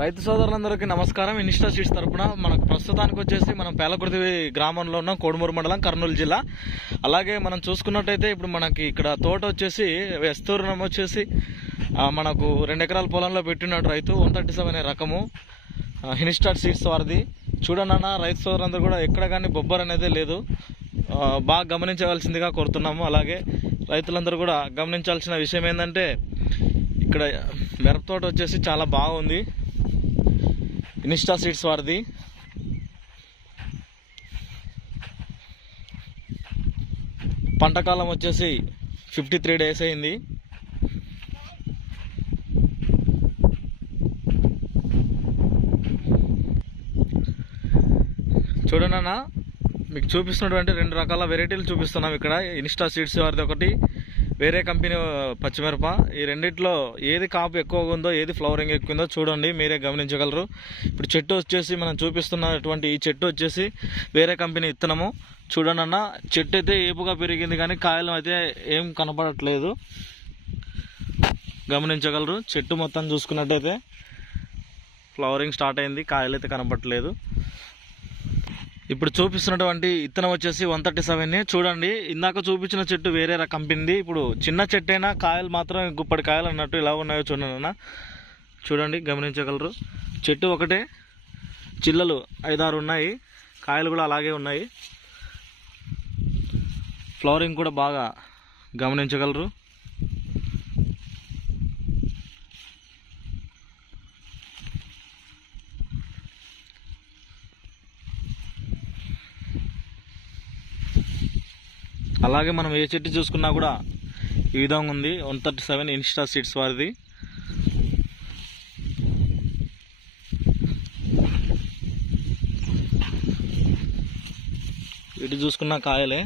రైతు సోదరులందరికీ నమస్కారం. ఇన్స్టా సీడ్స్ తరపున మనకు ప్రస్తుతానికి వచ్చేసి మనం పేలకుర్తి గ్రామంలో ఉన్నాం, కోడుమూరు మండలం, కర్నూలు జిల్లా. అలాగే మనం చూసుకున్నట్టయితే ఇప్పుడు మనకి ఇక్కడ తోట వచ్చేసి విస్తీర్ణం వచ్చేసి మనకు 2 ఎకరాల పొలంలో పెట్టినట్టు రైతు 137 అనే రకము ఇన్స్టా సీడ్స్ వారిది. చూడన్న రైతు సోదరులందరూ కూడా ఎక్కడ కానీ బొబ్బర్ అనేది లేదు, బాగా గమనించవలసిందిగా కోరుతున్నాము. అలాగే రైతులందరూ కూడా గమనించాల్సిన విషయం ఏంటంటే ఇక్కడ మిరప తోట వచ్చేసి చాలా బాగుంది, ఇన్స్టా సీడ్స్ వారిది. పంటకాలం వచ్చేసి 53 డేస్ అయింది. చూడన్నా మీకు చూపిస్తున్నటువంటి 2 రకాల వెరైటీలు చూపిస్తున్నాం ఇక్కడ. ఇన్స్టా సీడ్స్ వారిది ఒకటి, వేరే కంపెనీ పచ్చిమిరప. ఈ రెండిట్లో ఏది కాపు ఎక్కువగా ఉందో, ఏది ఫ్లవరింగ్ ఎక్కువ ఉందో చూడండి, మీరే గమనించగలరు. ఇప్పుడు చెట్టు వచ్చేసి మనం చూపిస్తున్నటువంటి ఈ చెట్టు వచ్చేసి వేరే కంపెనీ ఇత్తనము. చూడండి అన్న, చెట్టు అయితే ఏపుగా పెరిగింది కానీ కాయలు అయితే ఏం కనపడట్లేదు, గమనించగలరు. చెట్టు మొత్తం చూసుకున్నట్టయితే ఫ్లవరింగ్ స్టార్ట్ అయింది, కాయలు అయితే కనపడట్లేదు. ఇప్పుడు చూపిస్తున్నటువంటి ఇత్తనం వచ్చేసి 137. చూడండి, ఇందాక చూపించిన చెట్టు వేరే కంపెనీది. ఇప్పుడు చిన్న చెట్టు అయినా కాయలు మాత్రం గుప్పటి కాయలు అన్నట్టు ఎలా ఉన్నాయో చూడండి అన్న, చూడండి, గమనించగలరు. చెట్టు ఒకటే, చిల్లలు 5-6 ఉన్నాయి, కాయలు కూడా అలాగే ఉన్నాయి. ఫ్లవరింగ్ కూడా బాగా గమనించగలరు. అలాగే మనం ఏ చెట్టు చూసుకున్నా కూడా ఈ విధంగా ఉంది. 137 ఇన్స్టా సీడ్స్ వారిది. ఇటు చూసుకున్న కాయలే.